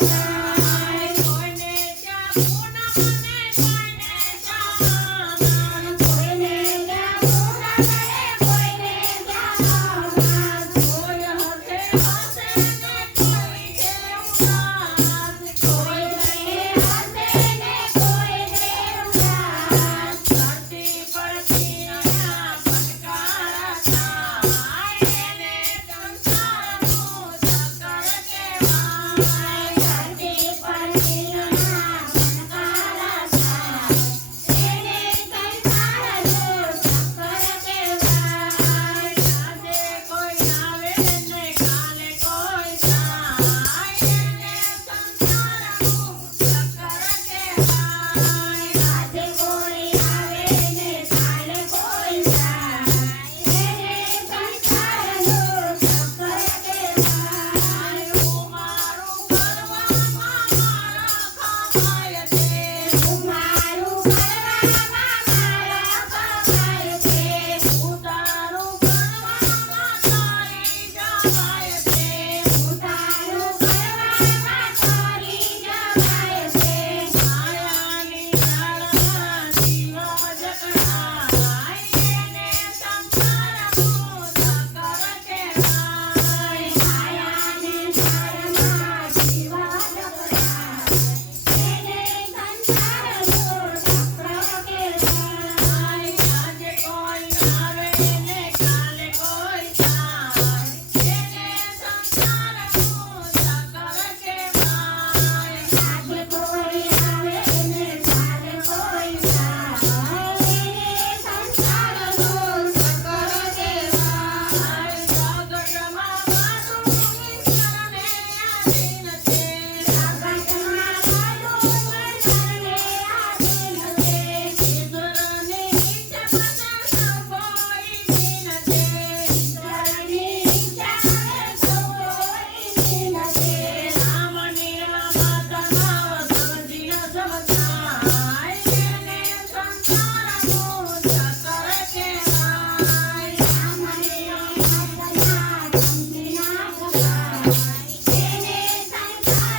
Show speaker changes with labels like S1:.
S1: Bye. Yeah.